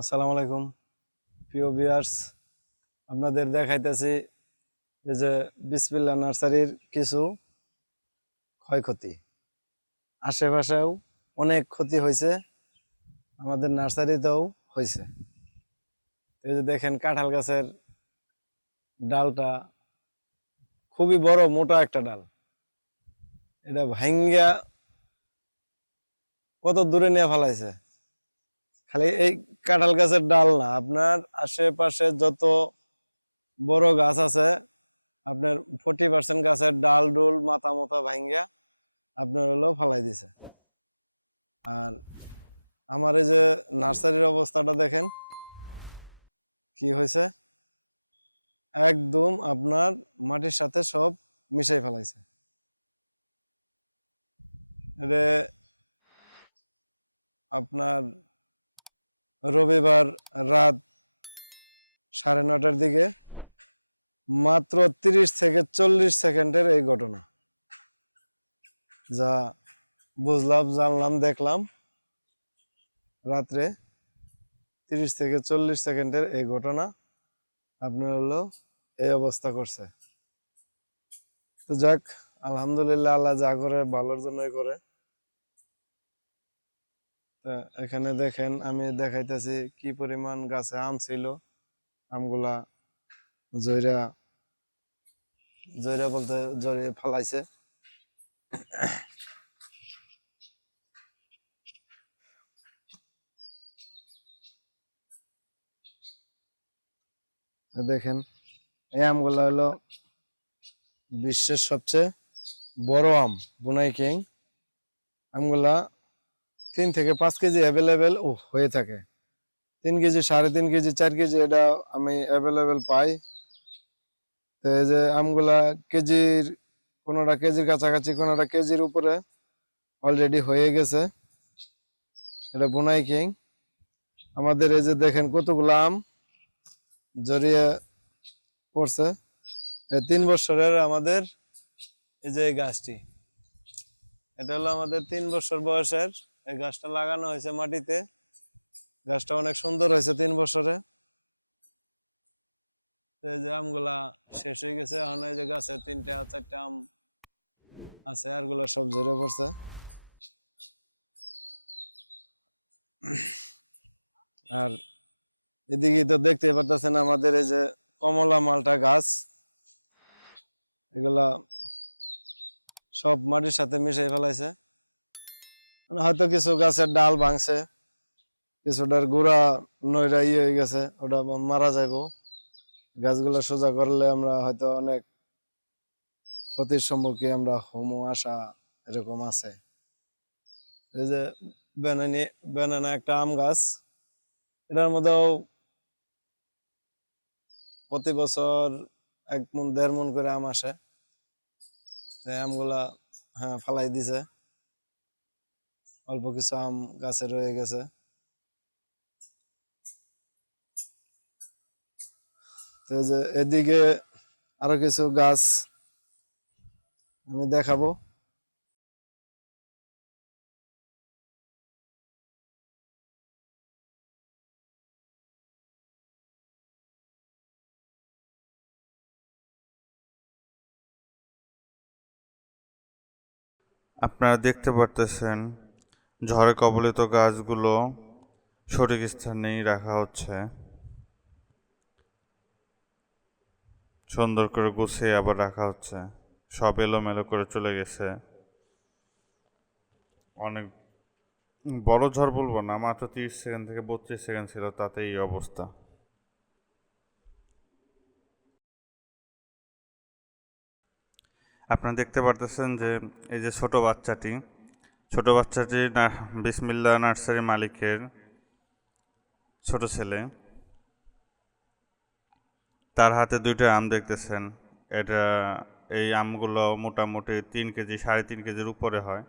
আসসালামু আলাইকুম। প্রিয় ভিউয়ার্স, আপনাদের দেখাইতেছি এই যে বিসমিল্লা নার্সারির কিছু ক্ষয়ক্ষতি। আশেপাশেও অনেক ক্ষতি হয়েছে, আমাদের নার্সারিতেও হয়েছে। এই যে দেখেন, কাঁঠাল গাছের ডালটা খুবই বড়, মোটা একটা ডাল। এটা ভাঙ্গিয়া কত দূরে নিয়ে ফেলাইছে? খালি এই কাঁঠাল গাছের ডাল না, আপনার আশেপাশে যত বড় গাছ আছে, আপনার ফোর্টি পার্সেন্ট গাছের ডাল ডুল মাথা মাথা ভাঙ্গিয়া আপনার হলো ফালাই দিছে। আর আমার এই যে নার্সারির অবস্থাটা দেখেন, কি হয়েছে? একদম আপনার মাটির সাথে সব মিশাই ফেলাইছে। আপনার রবিবার রাত সাড়ে নটার দিকে মাত্র তিরিশ থেকে চল্লিশ সেকেন্ডের এই ঘটনা। যা বুঝলাম, জানলাম, দেখলাম। রাত্রে তিরিশ থেকে চল্লিশ সেকেন্ডের এই ঘটনা আপনার হলো এই অবস্থা করছে। তো যাক, আলহামদুলিল্লাহ আল্লাহ যা করে ভালোর জন্যই করে। এখানে দেখেন, আমি দেখাইতেছি কি পরিমাণ গাছে আম ছিল। আমগুলা জয়রা জয়রা বলতে জড়িয়ে ফালাইছে। দেখেন, এই আমগুলা হলো বিশ্বের সবচেয়ে বড় আম, বুনাই কিং। আমগুলা তিন থেকে পাঁচ কেজি অ্যাভেলেবেল হয়ে থাকে। তিন কেজি, সাড়ে তিন কেজি, চার কেজি এটা আমি অ্যাভেলেবেল পাই। তো এই যে আমগুলা কেজির, কোনোটা কেজির কাছাকাছি, কোনোটা কেজির উপরে অলরেডি হয়ে গেছে। এটা বোনাই কিং আমাদের এই যে দেখেন কতগুলো আম জড়িয়ে পড়ছে। তিন বছরের আমাদের এই যে গাছটি, এটা হলো আমাদের তিন বছর বয়সের এই গাছটা লাগানো হয়েছে মাটিতে। গাছটা অনেক সুন্দর হয়েছে তিন বছরে। এই যে আমগুলা শেষ হয়ে গেছে, এখন এই যে গাছে তিনটা, চারটা আম আছে আরগুলো সব ঝরে পড়ছে। আর এদিকে তো দেখতে পারতেছেন আমাদের এই যে কমলা মালটা গাছ। এগুলা সব মাটির সাথে মিশাই ফেলাইছে। হয়তো কিছু গাছের ডাল ভাঙছে, কিছুটার গোড়া নইরা ইয়ে হয়ে গেছে, ওটা মারা যাইবো। গাছগুলো সোজা করলে আমরা হয়তো অনেক ক্ষতির সম্মুখীন আমরা হোমো আসা এরকম আছে। এই যে বেনানি, বেনানা একটা আম গাছ, এটার মধ্যেও প্রতি বছর এক মন, দেড় মন করে আম আসে। আমগুলা হ্যাঁ ফালাই দিছে। অল্প কিছু আম গাছে রয়ে গেছে। এদিকে আরও কিছু গাছ আমি দেখাবো। আপনারা দেখতে পারতেছেন ঝড়ে কবলিত গাছগুলো সঠিক স্থানেই রাখা হচ্ছে। সুন্দর করে গুছিয়ে আবার রাখা হচ্ছে। সব এলোমেলো করে চলে গেছে। অনেক বড় ঝড় বলব না, মাত্র তিরিশ সেকেন্ড থেকে বত্রিশ সেকেন্ড ছিল তাতে এই অবস্থা। আপনারা দেখতে পারতেছেন যে এই যে ছোট বাচ্চাটি ছোট বাচ্চাটি না- বিসমিল্লা নার্সারি মালিকের ছোট ছেলে। তার হাতে দুইটা আম দেখতেছেন। এটা, এই আমগুলো মোটামুটি তিন কেজি, সাড়ে তিন কেজির উপরে হয়।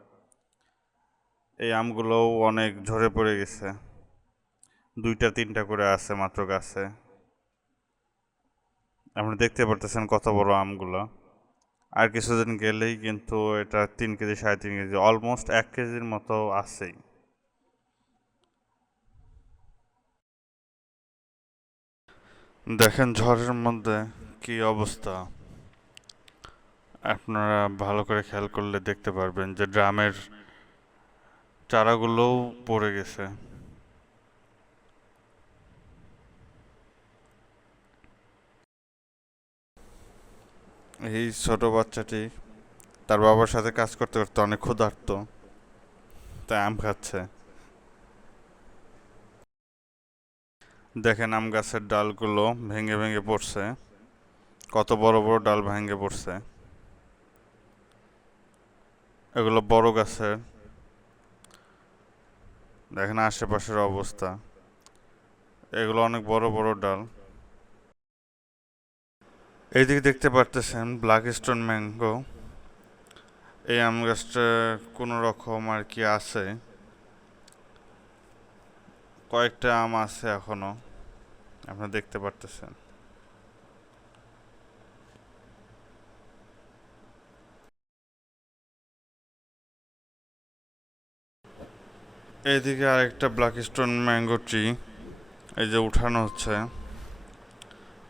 এই আমগুলোও অনেক ঝরে পড়ে গেছে। দুইটা, তিনটা করে আছে মাত্র গাছে। আপনি দেখতে পারতেছেন কত বড় আমগুলো। আর কিছুদিন গেলেই কিন্তু এটা তিন কেজি, সাড়ে তিন কেজি অলমোস্ট এক কেজির মতো আছেই। দেখেন ঝড়ের মধ্যে কি অবস্থা। আপনারা ভালো করে খেয়াল করলে দেখতে পারবেন যে ড্রামের চারাগুলোও পড়ে গেছে। এই ছোট বাচ্চাটি তার বাবার সাথে কাজ করতে করতে অনেক ক্ষুধার্ত। তাই আম খাচ্ছে। দেখেন আম গাছের ডালগুলো ভেঙে ভেঙে পড়ছে। কত বড় বড় ডাল ভেঙে পড়ছে। এগুলো বড় গাছের। দেখেন আশেপাশের অবস্থা। এগুলো অনেক বড় বড় ডাল। এইদিকে দেখতে পারতেছেন ব্ল্যাক স্টোন ম্যাঙ্গো এই আম গাছটা কোনো রকম আর কি আছে। কয়েকটা আম আছে এখনও। আপনারা দেখতে পারতেছেন। এইদিকে আরেকটা ব্ল্যাক স্টোন ম্যাঙ্গো ট্রি এই যে উঠানো হচ্ছে।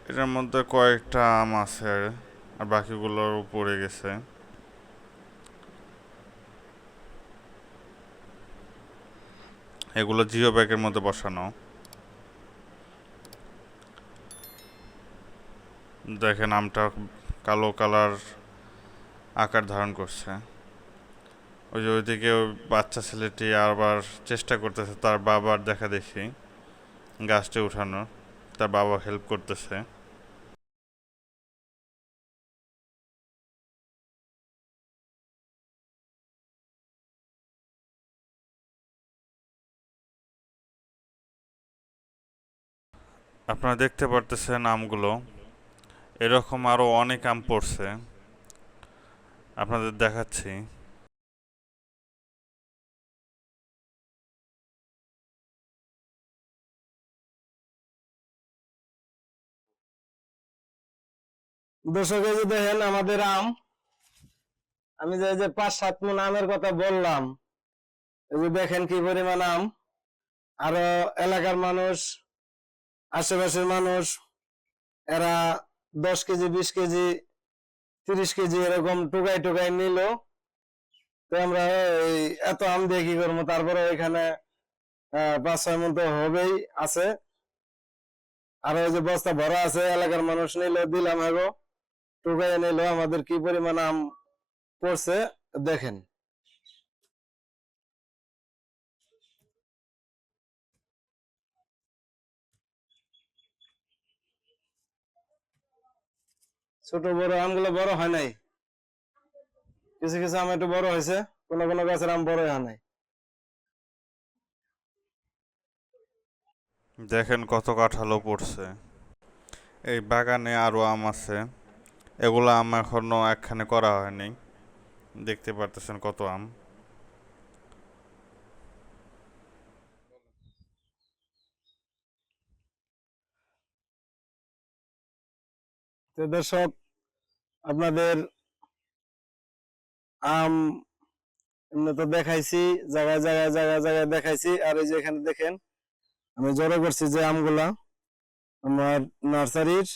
এটার মধ্যে কয়েকটা আম আছে আর বাকিগুলোর উপরে গেছে। এগুলো জিও ব্যাগের মধ্যে বসানো। দেখেন আমটা কালো কালার আকার ধারণ করছে। ওই যে ওইদিকে ওই বাচ্চা ছেলেটি আবার চেষ্টা করতেছে, তার বাবার দেখা দেখি, গাছটি উঠানোর, তার বাবা হেল্প করতেছে। আপনারা দেখতে পারতেছেন আমগুলো। এরকম আরও অনেক আম পড়ছে। আপনাদের দেখাচ্ছি। দর্শক যে দেখেন আমাদের আম। আমি যে যে পাঁচ, সাত মন আমের কথা বললাম, এই দেখেন কি পরিমাণ আম। আরও এলাকার মানুষ আশেপাশের মানুষ, এরা দশ কেজি, বিশ কেজি, তিরিশ কেজি এরকম টুকাই টুকাই নিল। তো আমরা, এই এত আম দিয়ে কি করব? তারপরে এখানে পাঁচ ছয় মন তো হবেই, আছে। আর ওই যে বস্তা ভরা আছে, এলাকার মানুষ নিল, দিলাম হেগো টুকাই নিল, আমাদের কি পরিমাণ আম পড়ছে, দেখেন। ছোট বড় আমগুলো বড় হয় নাই। কিছু কিছু আম একটু বড় হয়েছে কোনো কোনো গাছের আম বড় হয় নাই। দেখেন কত কাঁঠালও পড়ছে। এই বাগানে আরও আম আছে। এগুলো আম এখনও একখানে করা হয়নি। দেখতে পারতেছেন কত আম। দর্শক আপনাদের আম তো দেখাইছি, জায়গায় জায়গায় জায়গায় জায়গায় দেখাইছি। আর এই যে এখানে দেখেন, আমি জড়ো করছি যে আমগুলা, আমার নার্সারির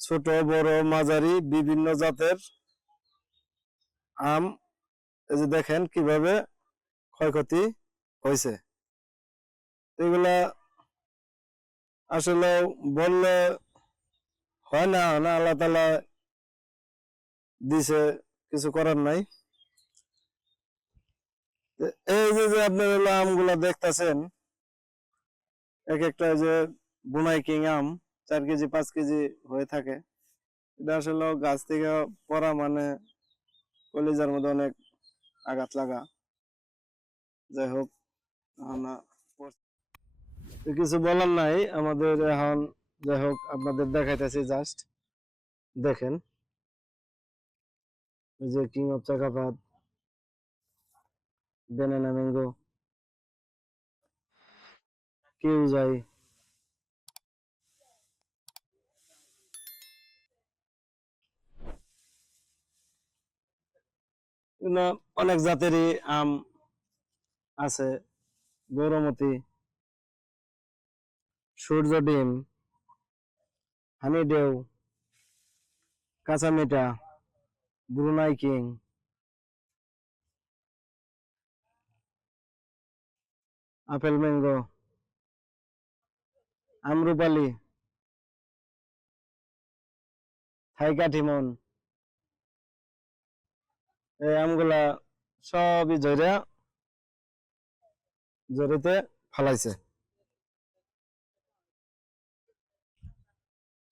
ছোট, বড়, মাঝারি, বিভিন্ন জাতের আম। এই যে দেখেন কীভাবে ক্ষয়ক্ষতি হয়েছে। এগুলা আসলে বললে হয় না আল্লাহ তালা দিছে, কিছু করার নাই। এই যে যে আপনার হলো আমগুলা দেখতাছেন এক একটা যে বুনাই কিং আম, চার কেজি, পাঁচ কেজি হয়ে থাকে। এটা আসলে গাছ থেকে পড়া মানে কলিজার মধ্যে অনেক আঘাত লাগা। যাই হোক কিছু বলার নাই, আমাদের এখন যাই হোক, আপনাদের দেখাইতেছি জাস্ট দেখেন। যে কিং অফ চাকাপাত বেনানা ম্যাঙ্গো কেউ এগুলো অনেক জাতেরই আম আছে। গৌরমতি, সূর্য ডিম honeydew কাঁচামিটা Brunei king apple mango Amrapali Thai Katimon এই আমগুলা সবই জরে জরিতে ফালাইছে।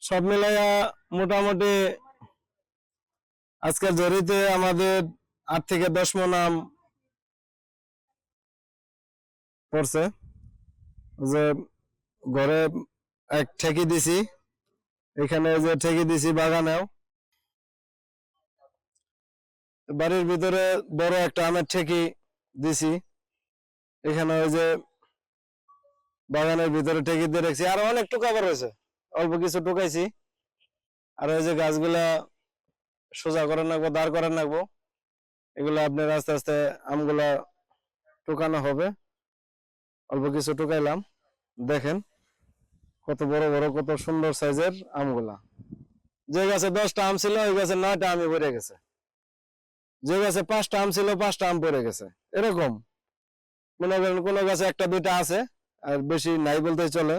সব মিলাইয়া মোটামুটি আজকের জরিতে আমাদের আট থেকে দশ আম পড়ছে। যে ঘরে এক ঠেকি দিছি, এখানে যে ঠেকি দিছি বাগানেও। বাড়ির ভিতরে বড় একটা আমের ঠেকি দিছি, এখানে ওই যে বাগানের ভিতরে ঠেকি দিয়ে রাখছি। আর অনেক টুকা রয়েছে, অল্প কিছু টুকাইছি। আর ওই যে গাছগুলা সোজা করে রাখব দাঁড় করে রাখব এগুলো আপনার আস্তে আস্তে আমগুলা টুকানো হবে। অল্প কিছু টুকাইলাম। দেখেন কত বড় বড়, কত সুন্দর সাইজের আমগুলা। যে গাছে দশটা আম ছিল, ওই গাছে নয়টা আমি পড়ে গেছে। যে গাছে পাঁচটা আম ছিল, পাঁচটা আম পড়ে গেছে। এরকম। মনে করেন কোনো গাছে একটা, দুইটা আছে, আর বেশি নাই বলতেই চলে।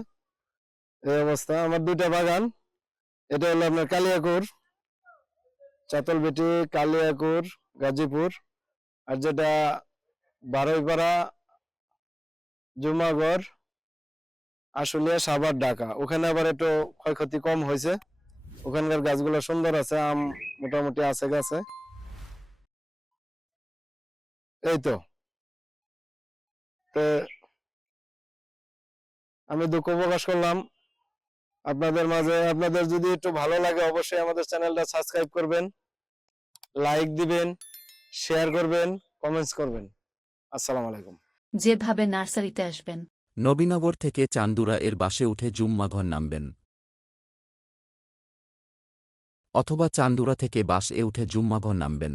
এই অবস্থা। আমার দুইটা বাগান, এটা হলো আপনার কালিয়াকুর। চাতলবেটি, কালিয়াকুর, গাজীপুর, আর যেটা বারোইপাড়া জুমাগড়, আশুলিয়া, সাভার, ঢাকা। ওখানে আবার একটু ক্ষয়ক্ষতি কম হয়েছে। ওখানকার গাছগুলো সুন্দর আছে, আম মোটামুটি আছে গাছে। এই তো আমি দুঃখ প্রকাশ করলাম। আপনাদের মাঝে আপনাদের যদি একটু ভালো লাগে অবশ্যই আমাদের চ্যানেলটা সাবস্ক্রাইব করবেন লাইক দিবেন শেয়ার করবেন কমেন্টস করবেন। আসসালামু আলাইকুম। যেভাবে নার্সারিতে আসবেন। নবীনগর থেকে চান্দুরা এর বাসে উঠে জুম্মাঘর নামবেন। অথবা চান্দুরা থেকে বাস এ উঠে জুম্মাঘর নামবেন।